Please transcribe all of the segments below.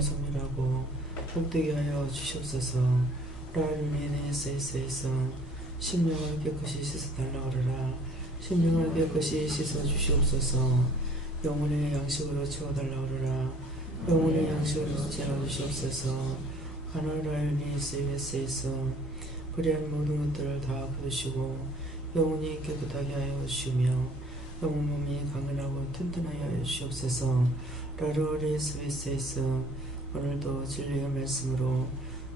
성민하고 복되게 하여 주시옵소서. 라르미네세세서 심령을 깨끗이 씻어달라 그러라. 심령을 깨끗이 씻어 주시옵소서. 영혼의 양식으로 채워달라 그러라. 영혼의 양식으로 채워주시옵소서. 하늘라르니 세세서 불의한 모든 것들을 다 거두시고 영혼이 깨끗하게 하여 주시며 영혼 몸이 강건하고 튼튼하게 하여 주시옵소서. 라르리 스위스에서 오늘도 진리의 말씀으로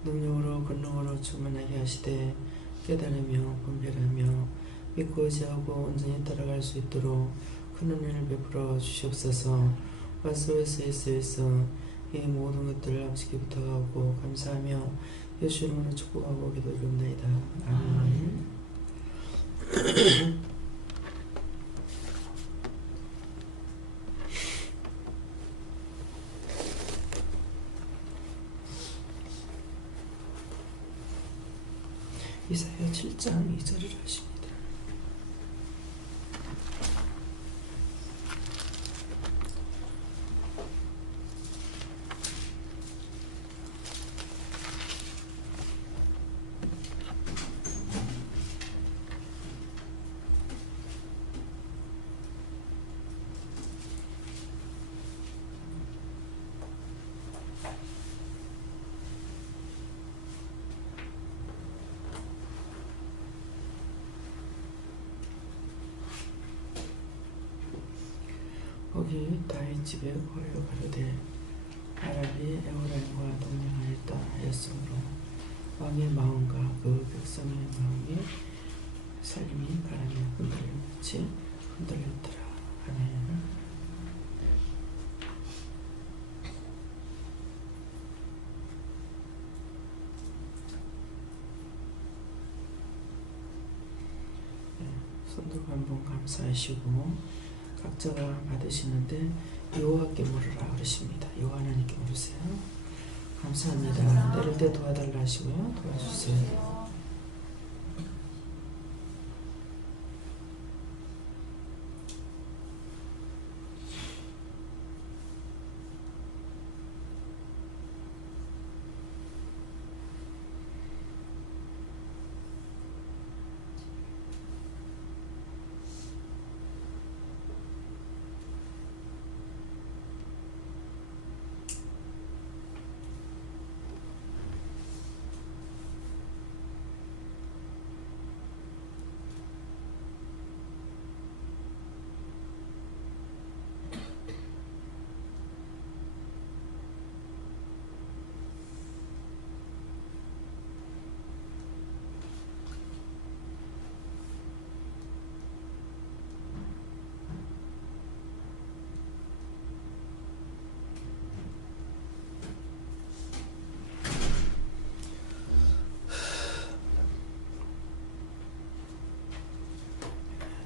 능력으로 권능으로 충만하게 하시되 깨달으며 분별하며 믿고 의지하고 온전히 따라갈 수 있도록 큰 은혜를 베풀어 주시옵소서. 와스웨스에서 이 모든 것들을 아버지께 부탁하고 감사하며 예수 이름으로 축복하고 기도드립니다. 아멘. 이사야 7장 2절을 하십니다. 거기 다윗 집에 거여 가로되 아랍이 에호라임과 동행하였다 하였으므로 왕의 마음과 그 백성의 마음이 살림이 바람에 흔들림같이 흔들렸더라. 아멘. 손들고 한번 감사하시고 각자가 받으시는데 여호와께 물으라 그러십니다. 여호와 하나님께 물으세요. 감사합니다. 내릴 때 도와달라 하시고요. 도와주세요.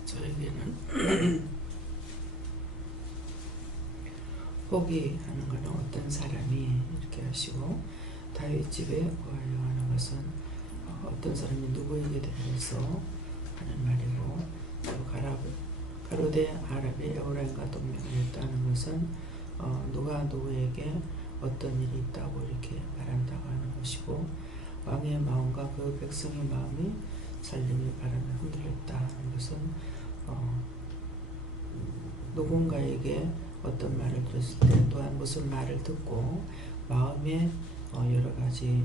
저에게는 포기하는 것은 어떤 사람이 이렇게 하시고 다윗 집에 거하려 하는 것은 어떤 사람이 누구에게 대해서 하는 말이고 또 가로되 아랍이 에호라임과 동맹하였다는 것은 누가 누구에게 어떤 일이 있다고 이렇게 말한다고 하는 것이고 왕의 마음과 그 백성의 마음이 살림이 바람에 흔들렸다 하는 것은 누군가에게 어떤 말을 들었을 때 또한 무슨 말을 듣고 마음에 여러 가지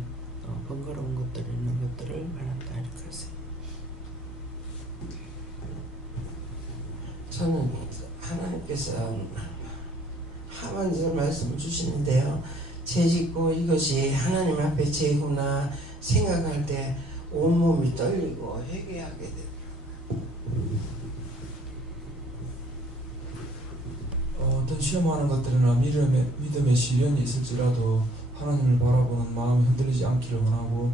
번거로운 것들이 있는 것들을 말한다 이렇게 하세요. 저는 하나님께서 한 번째 말씀을 주시는데요. 죄짓고 이것이 하나님 앞에 죄구나 생각할 때 온몸이 떨리고 회개하게 돼요. 어떤 시험하는 것들이나 믿음의 시련이 있을지라도 하나님을 바라보는 마음이 흔들리지 않기를 원하고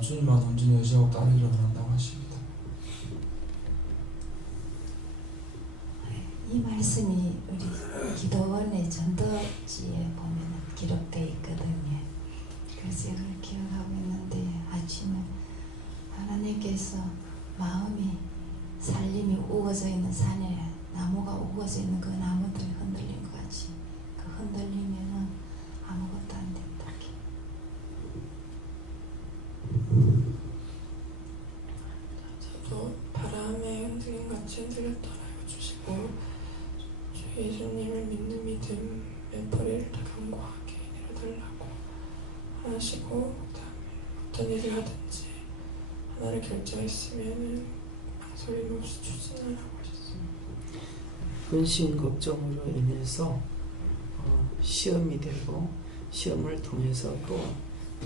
주님만 온전히 의지하고 따르기를 원한다고 하십니다. 이 말씀이 우리 기도원의 전도지에 보면 기록되어 있거든요. 그래서 이걸 기억하고 있는데 아침에 하나님께서 마음이 살림이 우거져 있는 산에 나무가 우거져 있는 그 나무들이 흔들린 것 같이 그 흔들리면은 아무것도 어떻게 하든지 하나를 결정했으면은 망설임 없이 추진하라고 하셨습니다. 근심 걱정으로 인해서 시험이 되고 시험을 통해서 또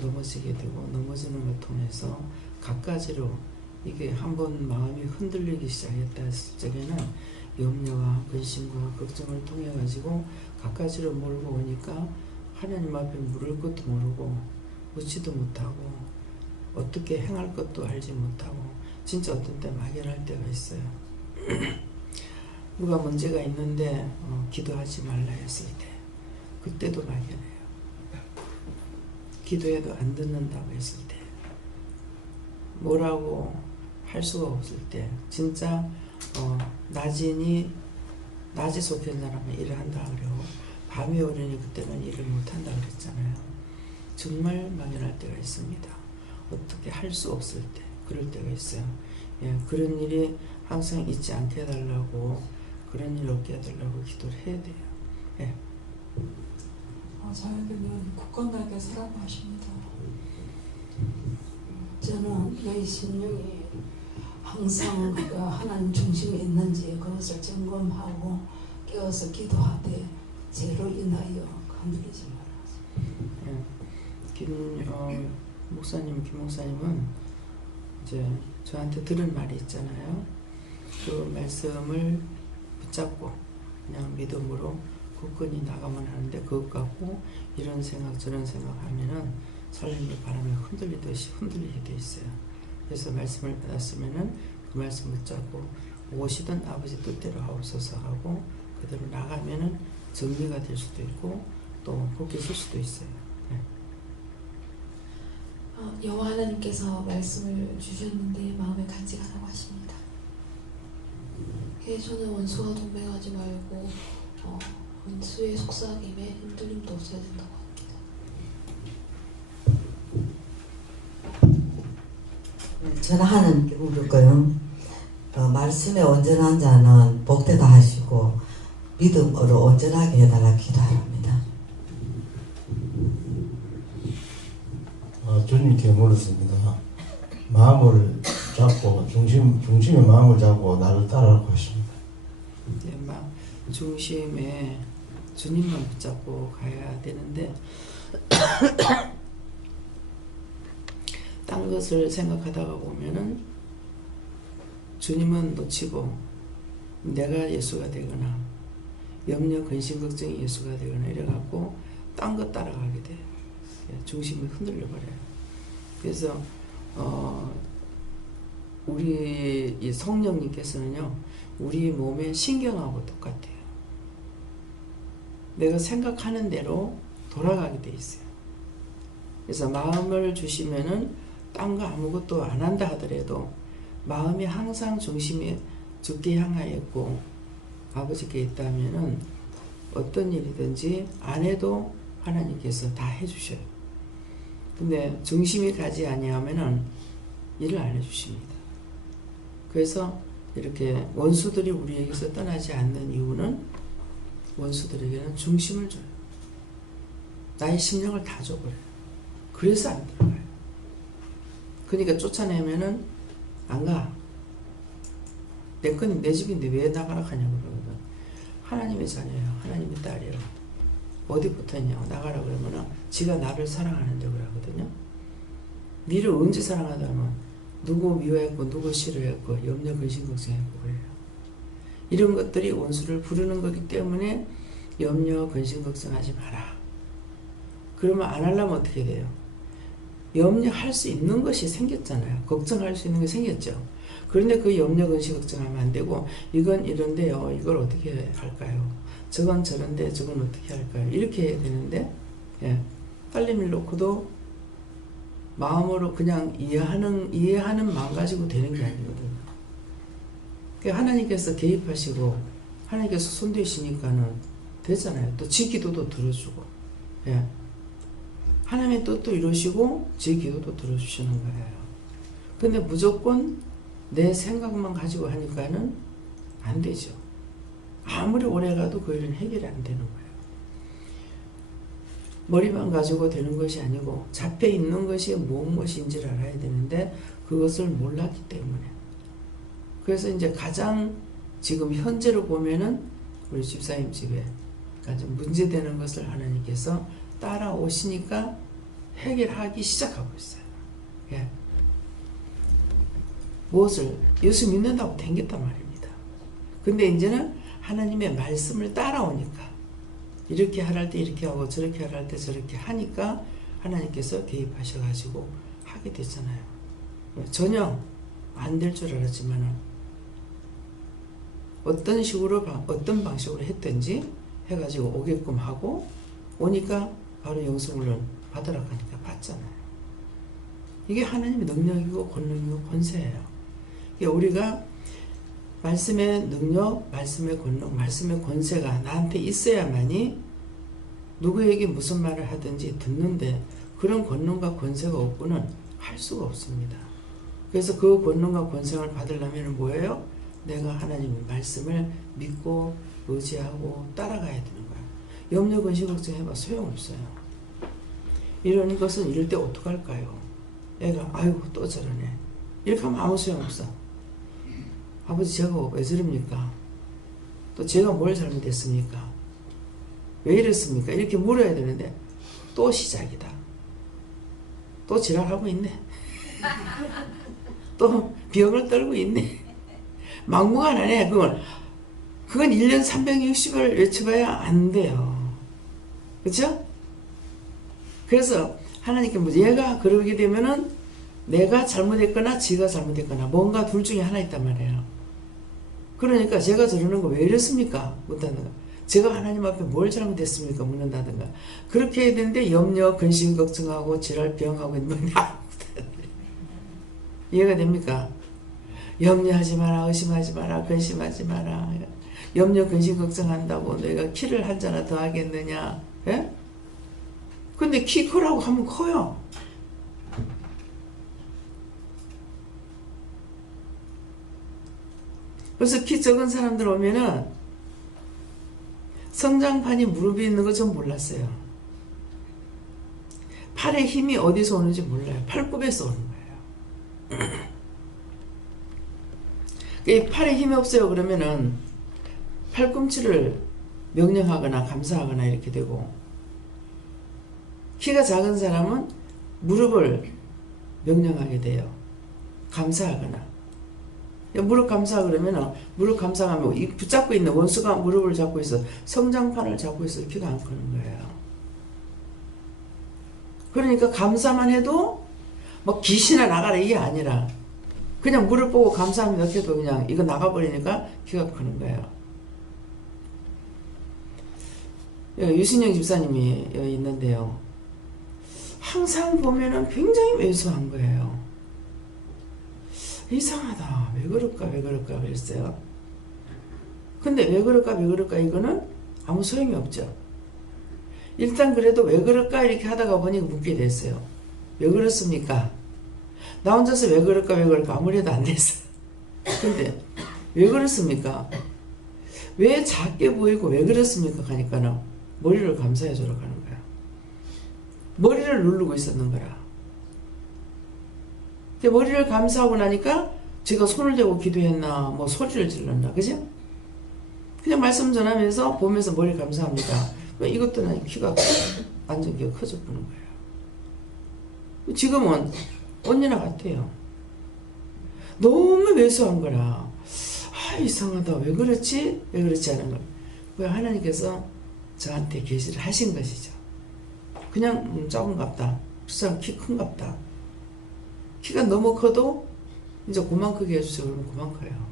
넘어지게 되고 넘어지는 걸 통해서 갖가지로 이게 한번 마음이 흔들리기 시작했다 했을 적에는 염려와 근심과 걱정을 통해 가지고 갖가지로 몰고 오니까 하나님 앞에 물을 것도 모르고 묻지도 못하고 어떻게 행할 것도 알지 못하고 진짜 어떤 때 막연할 때가 있어요. 누가 문제가 있는데 기도하지 말라 했을 때 그때도 막연해요. 기도해도 안 듣는다고 했을 때 뭐라고 할 수가 없을 때 진짜 낮에 속한 사람은 일을 한다 그러고 밤이 오려니 그때는 일을 못한다 그랬잖아요. 정말 막연할 때가 있습니다. 어떻게 할 수 없을 때 그럴 때가 있어요. 예, 그런 일이 항상 있지 않게 해달라고 그런 일 없게 해달라고 기도를 해야 돼요. 예. 저에게는 굳건하게 서라고 하십니다. 저는 내 심령이 항상 하나님 중심에 있는지 그것을 점검하고 깨어서 기도하되 죄로 인하여 건드리지 말아서. 예. 김 목사님은 이제 저한테 들은 말이 있잖아요. 그 말씀을 붙잡고 그냥 믿음으로 굳건히 나가면 하는데 그것 갖고 이런 생각 저런 생각하면은 설렘의 바람에 흔들리듯이 흔들리게 돼 있어요. 그래서 말씀을 받았으면은 그 말씀 붙잡고 무엇이든 아버지 뜻대로 하옵소서 하고 그대로 나가면은 정리가 될 수도 있고 또 복이 설 수도 있어요. 네. 여호와 하나님께서 말씀을 주셨는데 마음에 간직하라고 하십니다. 저는 원수와 동맹하지 말고 원수의 속삭임에 흔들림도 없어야 된다고 합니다. 저는 하나님께 물을까요? 말씀에 온전한 자는 복되다 하시고 믿음으로 온전하게 해달라 기도합니다. 주님께 물었습니다. 마음을 잡고 중심의 마음을 잡고 나를 따르라고 하십니다. 네, 막 중심에 주님만 붙잡고 가야 되는데 딴 것을 생각하다가 보면은 주님은 놓치고 내가 예수가 되거나 염려, 근심, 걱정이 예수가 되거나 이래갖고 딴 것 따라가게 돼요. 중심이 흔들려 버려요. 그래서 우리 이 성령님께서는요 우리 몸의 신경하고 똑같아요. 내가 생각하는 대로 돌아가게 돼 있어요. 그래서 마음을 주시면은 딴 거 아무것도 안 한다 하더라도 마음이 항상 중심이 주께 향하여 있고 아버지께 있다면은 어떤 일이든지 안 해도 하나님께서 다 해주셔요. 근데 중심이 가지 아니하면은 일을 안 해주십니다. 그래서 이렇게 원수들이 우리에게서 떠나지 않는 이유는 원수들에게는 중심을 줘요. 나의 심령을 다 줘버려요. 그래서 안 들어가요. 그러니까 쫓아내면은 안 가. 내 거는 내 집인데 왜 나가라 하냐고 그러거든. 하나님의 자녀예요. 하나님의 딸이에요. 어디 붙어있냐고 나가라 그러면은 지가 나를 사랑하는데 그러거든요. 니를 언제 사랑하다면 누구 미워했고 누구 싫어했고 염려 근심 걱정했고 그래요. 이런 것들이 원수를 부르는 거기 때문에 염려 근심 걱정하지 마라. 그러면 안 하려면 어떻게 돼요? 염려할 수 있는 것이 생겼잖아요. 걱정할 수 있는 게 생겼죠. 그런데 그 염려 근심 걱정하면 안 되고 이건 이런데요. 이걸 어떻게 할까요? 저건 저런데 저건 어떻게 할까요? 이렇게 해야 되는데 딸내미를 놓고도 마음으로 그냥 이해하는 마음 가지고 되는 게 아니거든요. 그러니까 하나님께서 개입하시고 하나님께서 손대시니까는 되잖아요. 또 지 기도도 들어주고 하나님의 뜻도 이루시고 제 기도도 들어주시는 거예요. 근데 무조건 내 생각만 가지고 하니까는 안 되죠. 아무리 오래 가도 그 일은 해결이 안 되는 거예요. 머리만 가지고 되는 것이 아니고 잡혀 있는 것이 무엇인지를 알아야 되는데 그것을 몰랐기 때문에. 그래서 이제 가장 지금 현재로 보면은 우리 집사님 집에 좀 문제되는 것을 하나님께서 따라오시니까 해결하기 시작하고 있어요. 예. 무엇을 예수 믿는다고 댕겼단 말입니다. 근데 이제는 하나님의 말씀을 따라오니까 이렇게 하랄 때 이렇게 하고 저렇게 하랄 때 저렇게 하니까 하나님께서 개입하셔가지고 하게 됐잖아요. 전혀 안 될 줄 알았지만은 어떤 식으로 어떤 방식으로 했든지 해가지고 오게끔 하고 오니까 바로 영성훈련 받으라고 하니까 받잖아요. 이게 하나님의 능력이고 권능이고 권세예요. 우리가 말씀의 능력, 말씀의 권능, 말씀의 권세가 나한테 있어야만이 누구에게 무슨 말을 하든지 듣는데 그런 권능과 권세가 없고는 할 수가 없습니다. 그래서 그 권능과 권세를 받으려면 뭐예요? 내가 하나님의 말씀을 믿고 의지하고 따라가야 되는 거야. 염려, 근심, 걱정해봐 소용없어요. 이런 것은 이럴 때 어떡할까요? 애가 아이고 또 저러네. 이렇게 하면 아무 소용없어. 아버지 제가 왜 저럽니까? 또 제가 뭘 잘못했습니까? 왜 이랬습니까? 이렇게 물어야 되는데 또 시작이다. 또 지랄하고 있네. 또 병을 떨고 있네. 막무가내네. 그건 1년 360을 외쳐봐야 안 돼요. 그렇죠? 그래서 하나님께 얘가 그러게 되면은 내가 잘못했거나 지가 잘못했거나 뭔가 둘 중에 하나 있단 말이에요. 그러니까 제가 저러는 거 왜 이랬습니까? 묻다든가 제가 하나님 앞에 뭘 잘못했습니까? 묻는다든가 그렇게 해야 되는데 염려, 근심, 걱정하고 지랄, 병하고 뭐냐 이해가 됩니까? 염려하지 마라, 의심하지 마라, 근심하지 마라. 염려, 근심, 걱정한다고 너희가 키를 한 자나 더 하겠느냐? 예? 근데 키 크라고 하면 커요. 그래서 키 적은 사람들 오면은 성장판이 무릎에 있는 거 전 몰랐어요. 팔의 힘이 어디서 오는지 몰라요. 팔굽에서 오는 거예요. 팔에 힘이 없어요. 그러면은 팔꿈치를 명령하거나 감사하거나 이렇게 되고 키가 작은 사람은 무릎을 명령하게 돼요. 감사하거나. 무릎 감사 그러면 무릎 감사하면 붙잡고 있는 원수가 무릎을 잡고 있어 성장판을 잡고 있어 키가 안 크는 거예요. 그러니까 감사만 해도 뭐 귀신아 나가라 이게 아니라 그냥 무릎 보고 감사하면 이렇게 해도 그냥 이거 나가버리니까 키가 크는 거예요. 유신영 집사님이 여기 있는데요. 항상 보면은 굉장히 왜소한 거예요. 이상하다. 왜 그럴까 그랬어요. 근데 왜 그럴까 이거는 아무 소용이 없죠. 일단 그래도 왜 그럴까 이렇게 하다가 보니 묻게 됐어요. 왜 그렇습니까? 나 혼자서 왜 그럴까 아무래도 안 됐어요. 근데 왜 그렇습니까? 왜 작게 보이고 왜 그렇습니까? 하니까는 머리를 감사해 주러 가는 거야. 머리를 누르고 있었는 거라. 머리를 감사하고 나니까 제가 손을 대고 기도했나 뭐 소리를 질렀나 그죠? 그냥 말씀 전하면서 보면서 머리 감사합니다. 이것도 난 키가 완전 커져 보는 거예요. 지금은 언니나 같아요. 너무 왜소한 거라. 이상하다. 왜 그렇지? 왜 그렇지 않은 걸. 왜 하나님께서 저한테 계시를 하신 것이죠. 그냥 작은갑다. 불쌍 키 큰갑다. 키가 너무 커도 이제 그만 크게 해주세요. 그러면 그만 커요.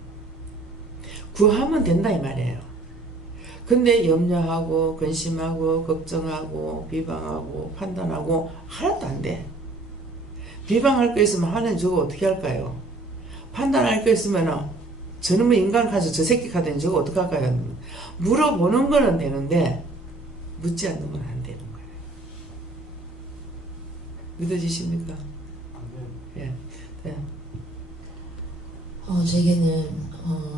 구하면 된다 이 말이에요. 근데 염려하고 근심하고 걱정하고 비방하고 판단하고 하나도 안 돼. 비방할 거 있으면 하나님 저거 어떻게 할까요? 판단할 거 있으면 저놈의 인간 카드 저 새끼 카드는 저거 어떻게 할까요? 물어보는 거는 되는데 묻지 않는 건 안 되는 거예요. 믿어지십니까? 예. 네. 제게는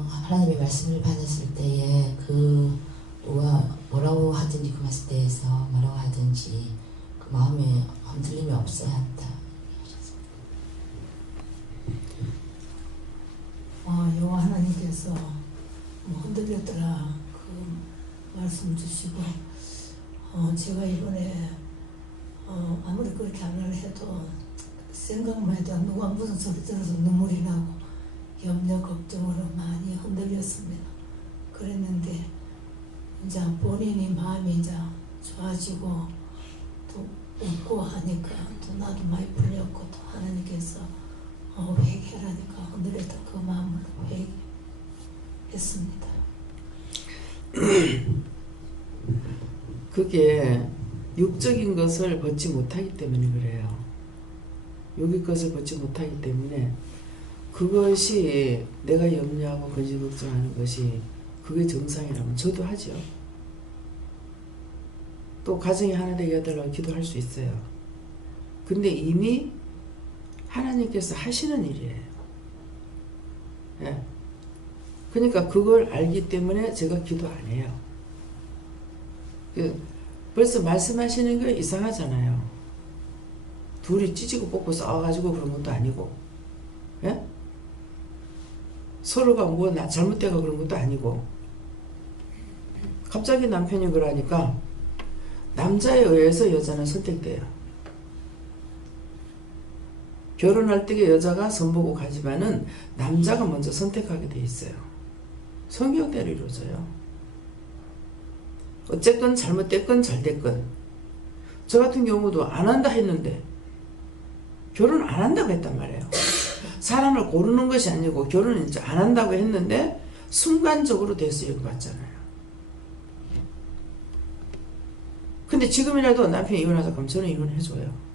하나님의 말씀을 받았을 때에 그 누가 뭐라고 하든지 그 말씀에 대해서 뭐라고 하든지 그 마음에 흔들림이 없어야 한다. 여호와 하나님께서 뭐 흔들렸더라 그 말씀 주시고 제가 이번에 아무리 그렇게 안 하려 해도 생각만 해도 누가 무슨 소리 들어서 눈물이 나고 염려 걱정으로 많이 흔들렸습니다. 그랬는데 이제 본인이 마음이 이제 좋아지고 또 웃고 하니까 또 나도 많이 풀렸고 또 하나님께서 회개하라니까 흔들렸던 그 마음을 회개했습니다. 그게 육적인 것을 벗지 못하기 때문에 그래요. 육의 것을 벗지 못하기 때문에 그것이 내가 염려하고 근심 걱정하는 것이 그게 정상이라면 저도 하죠. 또 가정이 하나 되게 해달라고 기도할 수 있어요. 근데 이미 하나님께서 하시는 일이에요. 예. 그러니까 그걸 알기 때문에 제가 기도 안 해요. 벌써 말씀하시는 게 이상하잖아요. 둘이 찢고 뽑고 싸워가지고 그런 것도 아니고, 예? 서로가 뭐 잘못되고 그런 것도 아니고, 갑자기 남편이 그러니까 남자에 의해서 여자는 선택돼요. 결혼할 때 여자가 선보고 가지만은 남자가 먼저 선택하게 돼 있어요. 성경대로 이루어져요. 어쨌건 잘못됐건 잘됐건 저 같은 경우도 안 한다 했는데 결혼 안 한다고 했단 말이에요. 사람을 고르는 것이 아니고 결혼을 이제 안 한다고 했는데 순간적으로 됐어요. 맞잖아요. 근데 지금이라도 남편이 이혼하자 그럼 저는 이혼해줘요.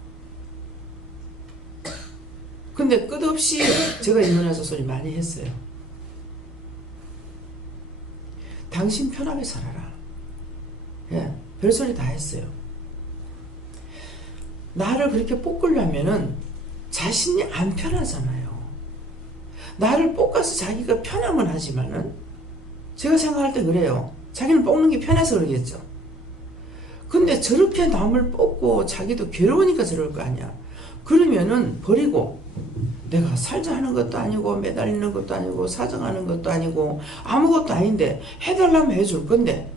근데 끝없이 제가 이혼하자 소리 많이 했어요. 당신 편하게 살아라. 예, 별소리 다 했어요. 나를 그렇게 볶으려면은 자신이 안 편하잖아요. 나를 볶아서 자기가 편하면 하지만은 제가 생각할 때 그래요. 자기는 볶는 게 편해서 그러겠죠. 근데 저렇게 남을 볶고 자기도 괴로우니까 저럴 거 아니야. 그러면은 버리고 내가 살자 하는 것도 아니고 매달리는 것도 아니고 사정하는 것도 아니고 아무것도 아닌데 해달라면 해줄 건데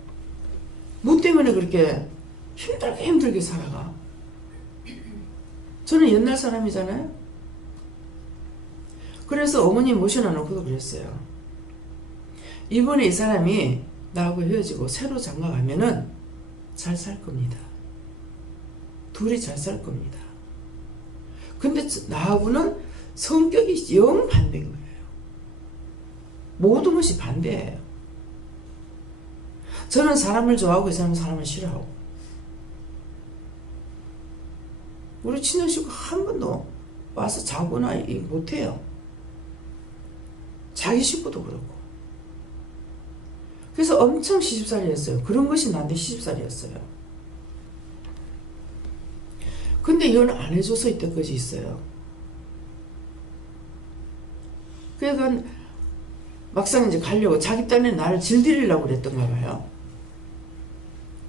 뭐 때문에 그렇게 힘들게 살아가? 저는 옛날 사람이잖아요. 그래서 어머니 모셔놔놓고도 그랬어요. 이번에 이 사람이 나하고 헤어지고 새로 장가가면은 잘 살 겁니다. 둘이 잘 살 겁니다. 근데 나하고는 성격이 영 반대인 거예요. 모든 것이 반대예요. 저는 사람을 좋아하고 이 사람은 사람을 싫어하고. 우리 친정 식구 한 번도 와서 자거나 못해요. 자기 식구도 그렇고. 그래서 엄청 시집살이였어요. 그런 것이 나한테 시집살이였어요. 근데 이건 안 해줘서 이때까지 있어요. 그러니까 막상 이제 가려고 자기 딴에 나를 질들이려고 그랬던가 봐요.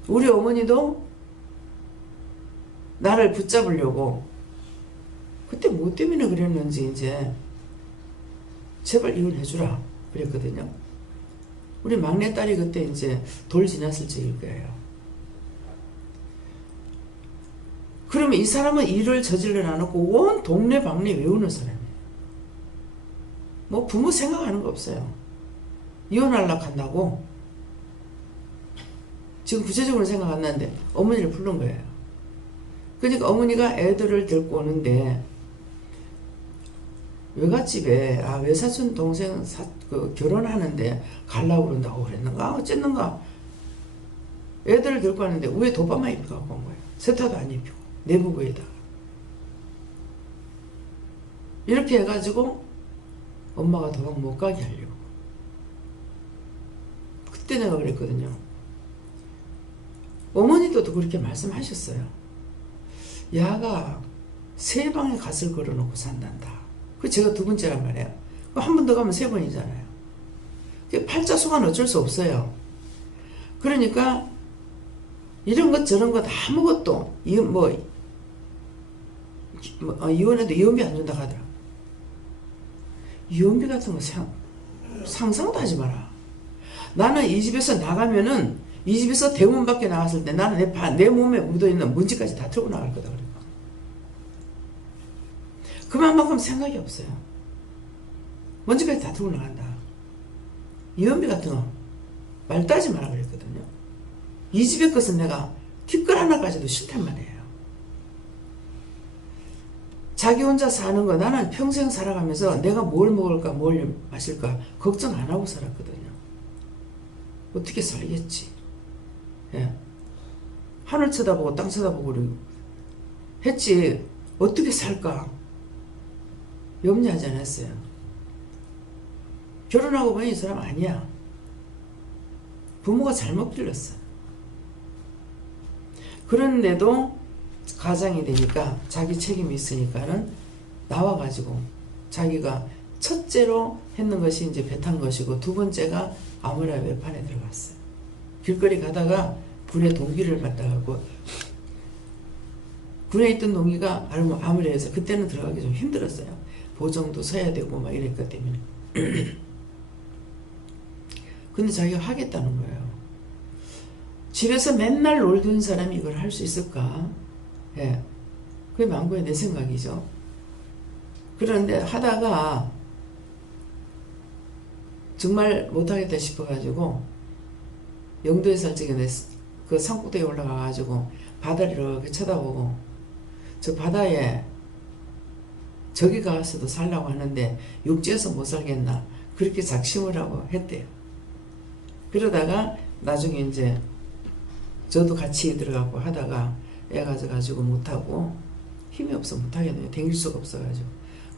우리 어머니도 나를 붙잡으려고 그때 뭐 때문에 그랬는지 이제 제발 이혼해주라 그랬거든요. 우리 막내딸이 그때 이제 돌 지났을 적일 거예요. 그러면 이 사람은 일을 저질러 놔놓고 온 동네 방네 외우는 사람이에요. 뭐 부모 생각하는 거 없어요. 이혼하려고 한다고 지금 구체적으로 생각 안 나는데 어머니를 부른 거예요. 그러니까 어머니가 애들을 데리고 오는데 외갓집에 외사촌 동생 결혼하는데 가려고 그런다고 그랬는가 어쨌는가 애들을 데리고 왔는데 위에 덮밥만 입고 갖고 온 거예요. 세탁도 안 입히고 내부부에다가 이렇게 해가지고 엄마가 도망 못 가게 하려고. 그때 내가 그랬거든요. 어머니도 그렇게 말씀하셨어요. 야가 세 방에 갓을 걸어놓고 산단다. 그 제가 두 번째란 말이에요. 한 번 더 가면 세 번이잖아요. 팔자속은 어쩔 수 없어요. 그러니까 이런 것 저런 것 아무것도 뭐 이혼해도 이혼비 안 준다고 하더라. 이혼비 같은 거 상상도 하지 마라. 나는 이 집에서 나가면은 이 집에서 대문 밖에 나갔을 때 나는 내 몸에 묻어있는 먼지까지 다 털고 나갈 거다. 그러니까. 그만큼 생각이 없어요. 먼지까지 다 털고 나간다. 이혼비 같은 거 말 따지 마라 그랬거든요. 이 집의 것은 내가 뒷걸 하나까지도 싫단 말이에요. 자기 혼자 사는 거 나는 평생 살아가면서 내가 뭘 먹을까 뭘 마실까 걱정 안 하고 살았거든요. 어떻게 살겠지. 예. 하늘 쳐다보고 땅 쳐다보고 했지 어떻게 살까 염려하지 않았어요. 결혼하고 보니 이 사람 아니야. 부모가 잘못 길렀어. 그런데도 가장이 되니까 자기 책임이 있으니까는 나와가지고 자기가 첫째로 했는 것이 이제 배 탄 것이고 두 번째가 아모레 외판에 들어갔어요. 길거리 가다가 군의 동기를 받다가고 군에 있던 동기가 아모레에서 그때는 들어가기 좀 힘들었어요. 보정도 서야 되고 막 이랬기 때문에. 근데 자기가 하겠다는 거예요. 집에서 맨날 놀던 사람이 이걸 할 수 있을까? 예. 그게 망고의 내 생각이죠. 그런데 하다가 정말 못하겠다 싶어가지고 영도에 살 적에 그 산꼭대기에 올라가가지고 바다를 이렇게 쳐다보고 저 바다에 저기 가서도 살라고 하는데 육지에서 못 살겠나 그렇게 작심을 하고 했대요. 그러다가 나중에 이제 저도 같이 들어가고 하다가 애 가져가지고 못하고 힘이 없어 못하겠네요. 댕길 수가 없어가지고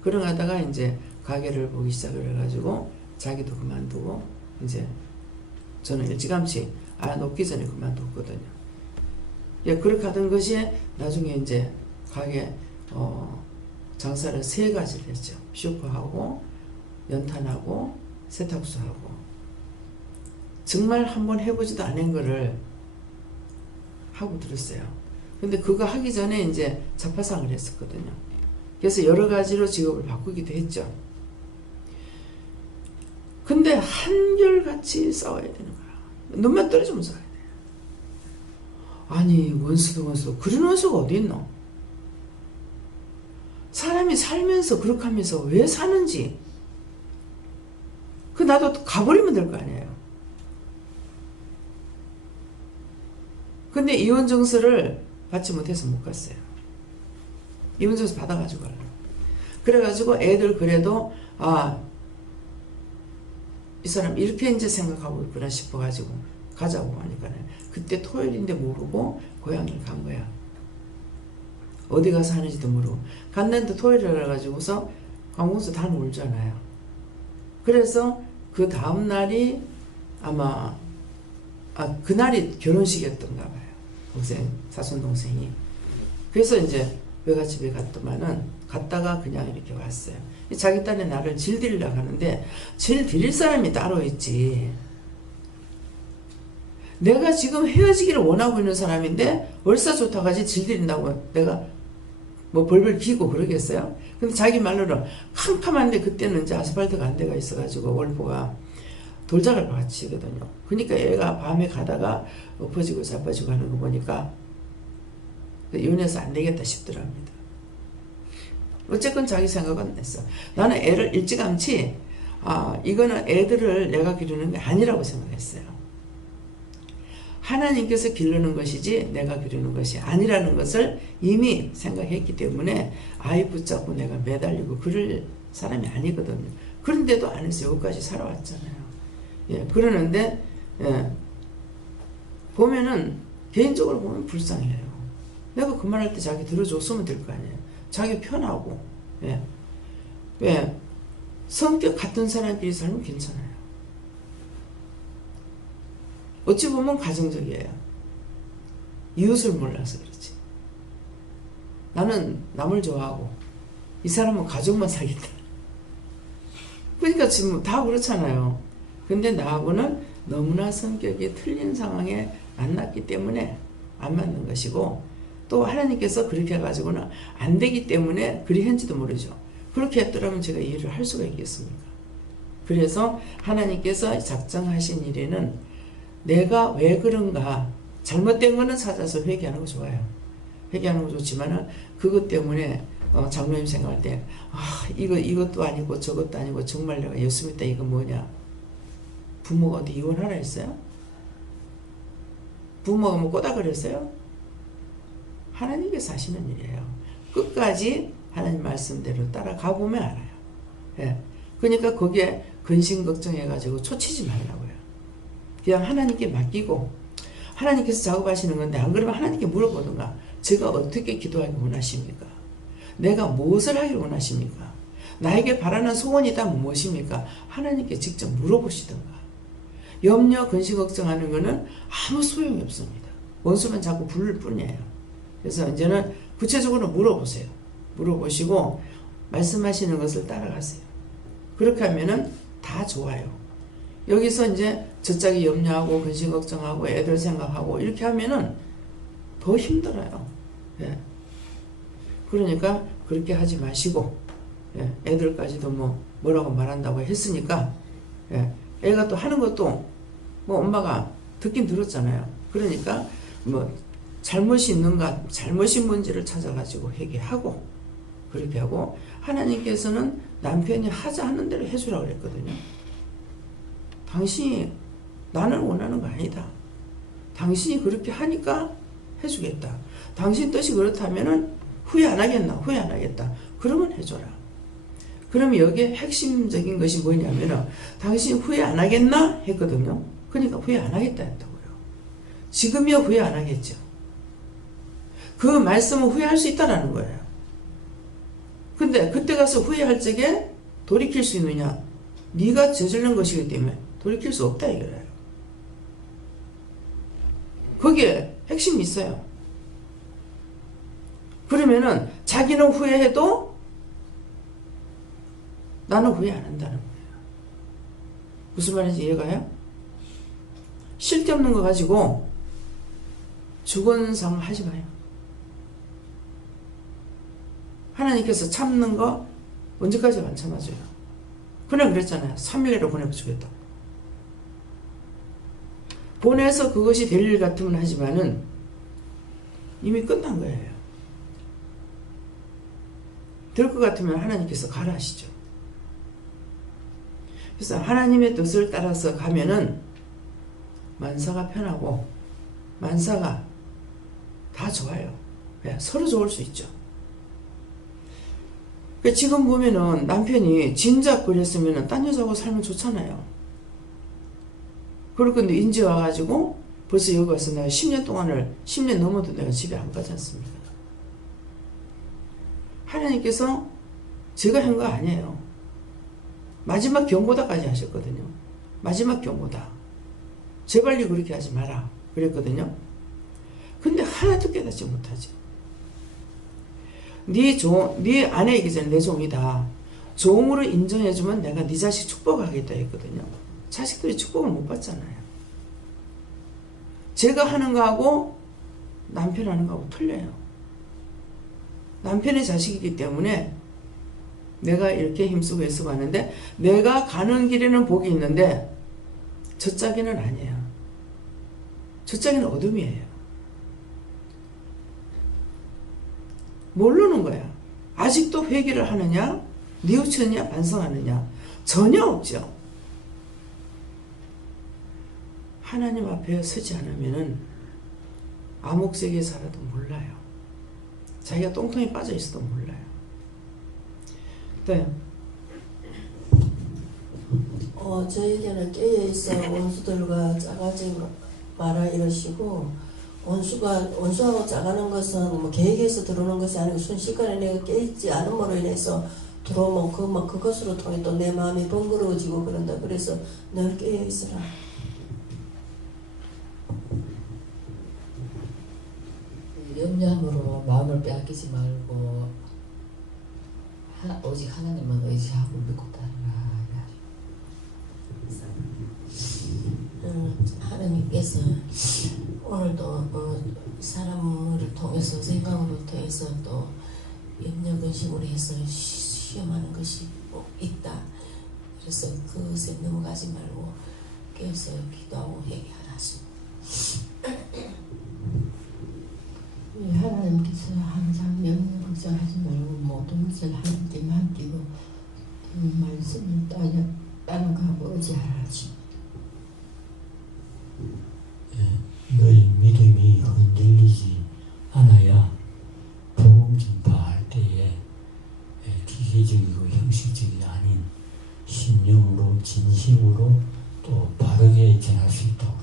그러다가 이제 가게를 보기 시작을 해가지고 자기도 그만두고 이제 저는 일찌감치 녹기 전에 그만뒀거든요. 예, 그렇게 하던 것이 나중에 이제 가게 장사를 3가지를 했죠. 슈퍼하고 연탄하고 세탁소하고 정말 한번 해보지도 않은 거를 하고 들었어요. 근데 그거 하기 전에 이제 자파상을 했었거든요. 그래서 여러 가지로 직업을 바꾸기도 했죠. 근데 한결같이 싸워야 되는 거야. 눈만 떨어지면 싸워야 돼. 아니 원수도 그런 원수가 어디 있노? 사람이 살면서 그렇게 하면서 왜 사는지 그 나도 가버리면 될 거 아니에요. 근데 이혼증서를 받지 못해서 못 갔어요. 이혼증서 받아가지고 가려고. 그래가지고 애들 그래도 이 사람 이렇게 이제 생각하고 있구나 싶어가지고 가자고 하니까 그때 토요일인데 모르고 고향을 간 거야. 어디 가서 하는지도 모르고 갔는데 토요일에 가가지고서 관공서 다 놀잖아요. 그래서 그 다음날이 아마 그날이 결혼식이었던가 봐요. 동생, 사촌동생이. 그래서 이제 외갓집에 갔다가 그냥 이렇게 왔어요. 자기 딸이 나를 질드리려고 하는데 질드릴 사람이 따로 있지. 내가 지금 헤어지기를 원하고 있는 사람인데 얼싸 좋다고 하지 질드린다고 내가 뭐 벌벌 기고 그러겠어요? 근데 자기 말로는 캄캄한데 그때는 이제 아스팔트가 안 돼가 있어가지고 월보가 돌작을 받치거든요. 그러니까 얘가 밤에 가다가 엎어지고 자빠지고 하는 거 보니까 이혼해서 안 되겠다 싶더랍니다. 어쨌건 자기 생각은 냈어. 나는 애를 일찌감치 이거는 애들을 내가 기르는 게 아니라고 생각했어요. 하나님께서 기르는 것이지 내가 기르는 것이 아니라는 것을 이미 생각했기 때문에 아이 붙잡고 내가 매달리고 그럴 사람이 아니거든요. 그런데도 안 해서 여기까지 살아왔잖아요. 예, 그러는데 보면은 개인적으로 보면 불쌍해요. 내가 그 말할 때 자기 들어줬으면 될 거 아니에요. 자기 편하고 왜 성격 같은 사람끼리 살면 괜찮아요. 어찌 보면 가정적이에요. 이웃을 몰라서 그렇지. 나는 남을 좋아하고 이 사람은 가족만 사귀다. 그러니까 지금 다 그렇잖아요. 근데 나하고는 너무나 성격이 틀린 상황에 만났기 때문에 안 맞는 것이고 또 하나님께서 그렇게 해가지고는 안 되기 때문에 그리 했는지도 모르죠. 그렇게 했더라면 제가 이해를 할 수가 있겠습니까? 그래서 하나님께서 작정하신 일에는 내가 왜 그런가, 잘못된 거는 찾아서 회개하는 거 좋아요. 회개하는 거 좋지만은 그것 때문에 장로님 생각할 때 이것도 아니고 저것도 아니고 정말 내가 예수 믿다 이거 뭐냐. 부모가 어디 이혼하라 했어요? 부모가 뭐 꼬다 그랬어요? 하나님께서 하시는 일이에요. 끝까지 하나님 말씀대로 따라가 보면 알아요. 예. 그러니까 거기에 근심 걱정해가지고 초치지 말라고요. 그냥 하나님께 맡기고 하나님께서 작업하시는 건데 안 그러면 하나님께 물어보든가 제가 어떻게 기도하기 원하십니까? 내가 무엇을 하길 원하십니까? 나에게 바라는 소원이 있다면 무엇입니까? 하나님께 직접 물어보시든가. 염려, 근심, 걱정하는 거는 아무 소용이 없습니다. 원수만 자꾸 부를 뿐이에요. 그래서 이제는 구체적으로 물어보세요. 물어보시고 말씀하시는 것을 따라가세요. 그렇게 하면은 다 좋아요. 여기서 이제 저짝이 염려하고 근심 걱정하고 애들 생각하고 이렇게 하면은 더 힘들어요. 예. 그러니까 그렇게 하지 마시고, 예. 애들까지도 뭐라고 말한다고 했으니까, 예. 애가 또 하는 것도 뭐 엄마가 듣긴 들었잖아요. 그러니까 뭐 잘못이 있는가, 잘못이 뭔지를 찾아가지고 회개하고 그렇게 하고, 하나님께서는 남편이 하자 하는 대로 해주라고 그랬거든요. 당신이 나는 원하는 거 아니다. 당신이 그렇게 하니까 해주겠다. 당신 뜻이 그렇다면은 후회 안 하겠나? 후회 안 하겠다. 그러면 해줘라. 그러면 여기에 핵심적인 것이 뭐냐면은 당신 후회 안 하겠나? 했거든요. 그러니까 후회 안 하겠다 했다고요. 지금이야 후회 안 하겠죠. 그 말씀은 후회할 수 있다라는 거예요. 근데 그때 가서 후회할 적에 돌이킬 수 있느냐? 네가 저지른 것이기 때문에 돌이킬 수 없다 이거예요. 거기에 핵심이 있어요. 그러면은 자기는 후회해도 나는 후회 안 한다는 거예요. 무슨 말인지 이해가요? 쓸데없는 거 가지고 죽은 삶 하지 마요. 하나님께서 참는 거 언제까지 안 참아줘요. 그냥 그랬잖아요. 3일 내로 보내주겠다. 보내서 그것이 될 일 같으면 하지만은 이미 끝난 거예요. 될 것 같으면 하나님께서 가라 하시죠. 그래서 하나님의 뜻을 따라서 가면은 만사가 편하고 만사가 다 좋아요. 서로 좋을 수 있죠. 지금 보면은 남편이 진작 그랬으면은 딴 여자하고 살면 좋잖아요. 그럴 건데 이제 와가지고 벌써 여기 와서 내가 10년 넘어도 내가 집에 안 가지 않습니까? 하나님께서 제가 한 거 아니에요. 마지막 경고다까지 하셨거든요. 마지막 경고다. 제발리 그렇게 하지 마라 그랬거든요. 근데 하나도 깨닫지 못하지. 네 아내이기 전에 내 종이다. 종으로 인정해주면 내가 네 자식 축복하겠다 했거든요. 자식들이 축복을 못 받잖아요. 제가 하는 거하고 남편 하는 거하고 틀려요. 남편의 자식이기 때문에 내가 이렇게 힘쓰고 애쓰고 하는데 내가 가는 길에는 복이 있는데 저 짝에는 아니에요. 저 짝에는 어둠이에요. 모르는 거야. 아직도 회개를 하느냐, 뉘우치느냐, 반성하느냐 전혀 없죠. 하나님 앞에 서지 않으면은 암흑색에 살아도 몰라요. 자기가 똥통에 빠져 있어도 몰라요. 네. 저에게는 깨어있어 원수들과 짜가지 마라 이러시고, 원수하고 짜가는 것은 뭐 계획해서 들어오는 것이 아니고 순식간에 내가 깨있지 않음으로 인해서 들어오면 그것으로 통해 또 내 마음이 번거로워지고 그런다. 그래서 늘 깨어있으라. 염려함으로 마음을 빼앗기지 말고 오직 하나님만 의지하고 믿고 따르라. 하나님께서 오늘도 사람을 통해서 생각으로 통해서 또 염려 근심으로 해서 시험하는 것이 뭐 있다. 그래서 그것에 넘어가지 말고 깨어서 기도하고 회개하라 하십니다. 하나님께서 항상 명령 걱정하지 말고 모든 것을 하나님께 맡기고 말씀을 따라가고 의지하라 하십니다. 너희 믿음이 흔들리지 않아야 복음 전파할 때에 기계적이고 형식적이 아닌 신령으로 진심으로 또 바르게 전할 수 있다고.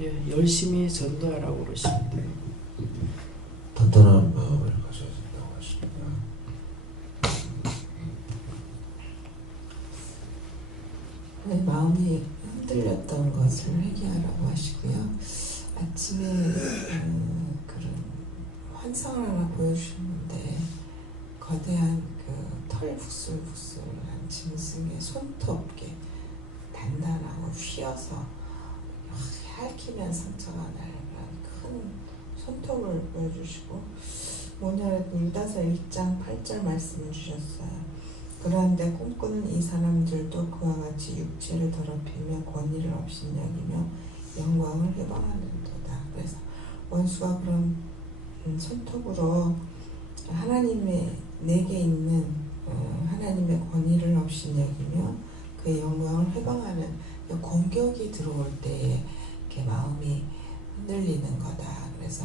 예, 열심히 전도하라고 그러십니다. 단단한 마음을 가져야 된다고 하십니다. 마음이 흔들렸던 것을 회개하라고 하시고요. 아침에 그런 환상을 하나 보여주셨는데 거대한 그 털 북슬북슬한 짐승의 손톱게 단단하고 휘어서 핥히면 상처가 날 큰 손톱을 보여주시고 오늘 물다서 1장 8절 말씀을 주셨어요. 그런데 꿈꾸는 이 사람들도 그와 같이 육체를 더럽히며 권위를 업신여기며 영광을 회방하는도다. 그래서 원수가 그런 손톱으로 하나님의 내게 있는 하나님의 권위를 업신여기며 그 영광을 회방하는 공격이 들어올 때에 이렇게 마음이 흔들리는 거다. 그래서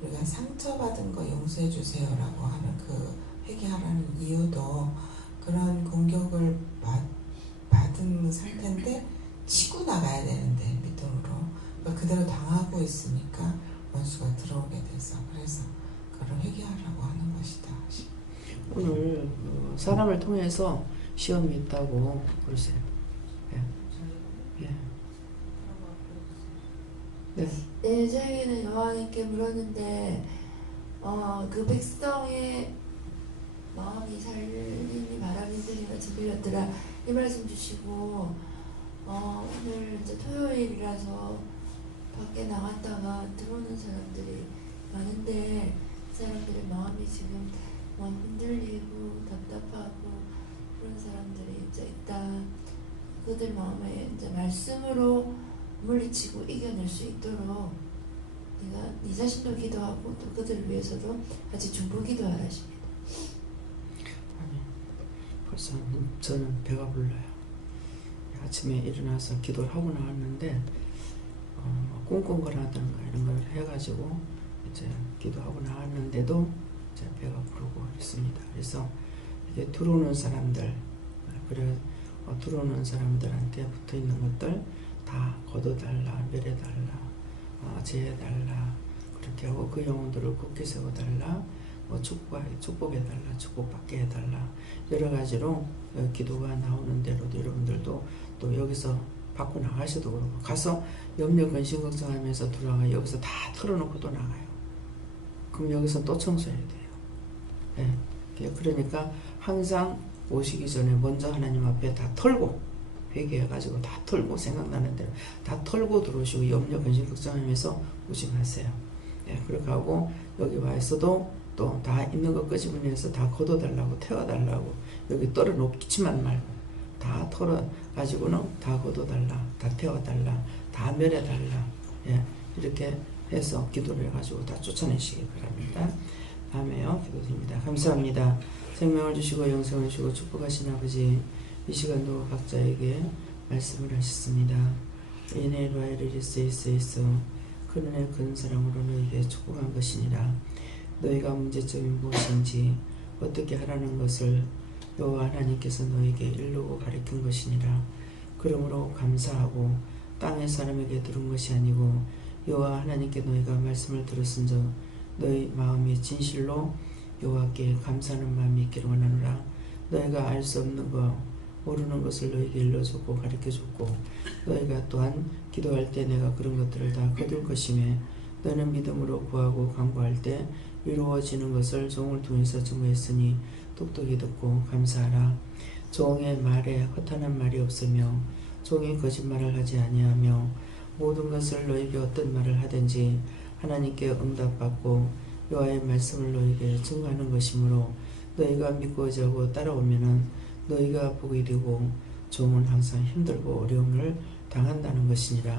우리가 상처받은 거 용서해 주세요라고 하는 그 회개하라는 이유도 그런 공격을 받은 상태인데 치고 나가야 되는데 믿음으로 그대로 당하고 있으니까 원수가 들어오게 돼서 그래서 그걸 회개하라고 하는 것이다. 오늘 사람을 통해서 시험이 있다고 그러세요. 예. 예. 네. 네, 저희는 여호와님께 물었는데 그 백성의 마음이 살리니 바람이 들리며 들렸더라 이 말씀 주시고 오늘 이제 토요일이라서 밖에 나갔다가 들어오는 사람들이 많은데 그 사람들의 마음이 지금 흔들리고 답답하고 그런 사람들이 이제 있다. 그들 마음에 이제 말씀으로 물리치고 이겨낼 수 있도록 네가 네 자신도 기도하고 또 그들을 위해서도 같이 중보 기도하라십니다. 아니, 벌써 저는 배가 불러요. 아침에 일어나서 기도를 하고 나왔는데 꽁꽁거리다든가 이런 걸 해가지고 이제 기도하고 나왔는데도 이제 배가 부르고 있습니다. 그래서 이제 들어오는 사람들, 그래 들어오는 사람들한테 붙어 있는 것들 다 걷어달라, 멸해달라, 제해달라, 그렇게 하고 그 영혼들을 굳게 세워달라, 축복해달라, 축복받게 해달라, 여러 가지로 기도가 나오는 대로도 여러분들도 또 여기서 받고 나가셔도 그러고 가서 염려 근심 걱정하면서 들어가 여기서 다 털어놓고 또 나가요. 그럼 여기서 또 청소해야 돼요. 네. 그러니까 항상 오시기 전에 먼저 하나님 앞에 다 털고 회개해가지고 다 털고 생각나는 대로 다 털고 들어오시고 염려 근심 걱정하면서 오지 마세요. 네. 그렇게 하고 여기 와 있어도 또 다 있는 거 끄집어내서 다 걷어달라고 태워달라고 여기 떨어놓지만 말고 다 털어가지고는 다 걷어달라, 다 태워달라, 다 멸해달라. 예, 이렇게 해서 기도를 해가지고 다 쫓아내시기 바랍니다. 다음에요. 기도드립니다. 감사합니다. 생명을 주시고 영생을 주시고 축복하신 아버지, 이 시간도 각자에게 말씀을 하셨습니다. 이네 라이리리스이스이스 큰 은혜 큰 사랑으로 너에게 축복한 것이니라. 너희가 문제점이 무엇인지 어떻게 하라는 것을 여호와 하나님께서 너에게 이르고 가르친 것이니라. 그러므로 감사하고 땅의 사람에게 들은 것이 아니고 여호와 하나님께 너희가 말씀을 들었은즉 너희 마음이 진실로 여호와께 감사하는 마음이 있기를 원하노라. 너희가 알 수 없는 것 모르는 것을 너희에게 일러줬고 가르쳐줬고 너희가 또한 기도할 때 내가 그런 것들을 다 거둘 것이며 너는 믿음으로 구하고 간구할 때 이루어지는 것을 종을 통해서 증거했으니 똑똑히 듣고 감사하라. 종의 말에 허탄한 말이 없으며 종이 거짓말을 하지 아니하며 모든 것을 너에게 어떤 말을 하든지 하나님께 응답받고 여호와의 말씀을 너에게 증거하는 것이므로 너희가 믿고 의지하고 따라오면은 너희가 복이 되고 종은 항상 힘들고 어려움을 당한다는 것이니라.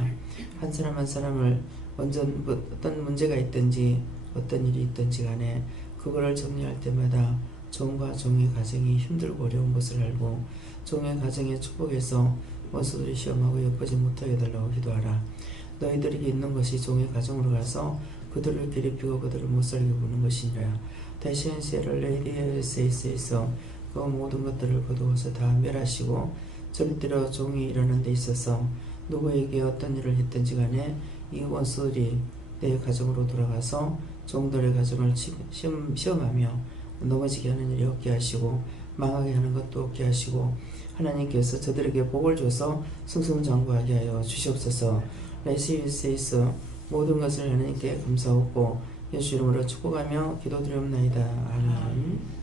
한 사람 한 사람을 어떤 문제가 있든지 어떤 일이 있든지 간에 그거를 정리할 때마다 종과 종의 가정이 힘들고 어려운 것을 알고 종의 가정에 축복해서 원수들이 시험하고 엿보지 못하게 해달라고 기도하라. 너희들에게 있는 것이 종의 가정으로 가서 그들을 괴롭히고 그들을 못살게 보는 것이니라. 대신 세를 레이디에세이스에서 그 모든 것들을 거두어서 다 멸하시고 절대로 종이 일하는 데 있어서 누구에게 어떤 일을 했든지 간에 이 원수들이 내 가정으로 돌아가서 종들의 가정을 시험하며 넘어지게 하는 일이 없게 하시고 망하게 하는 것도 없게 하시고 하나님께서 저들에게 복을 줘서 승승장구하게 하여 주시옵소서. 레시위스에서 모든 것을 하나님께 감사하고 예수 이름으로 축복하며 기도드리옵나이다. 아멘.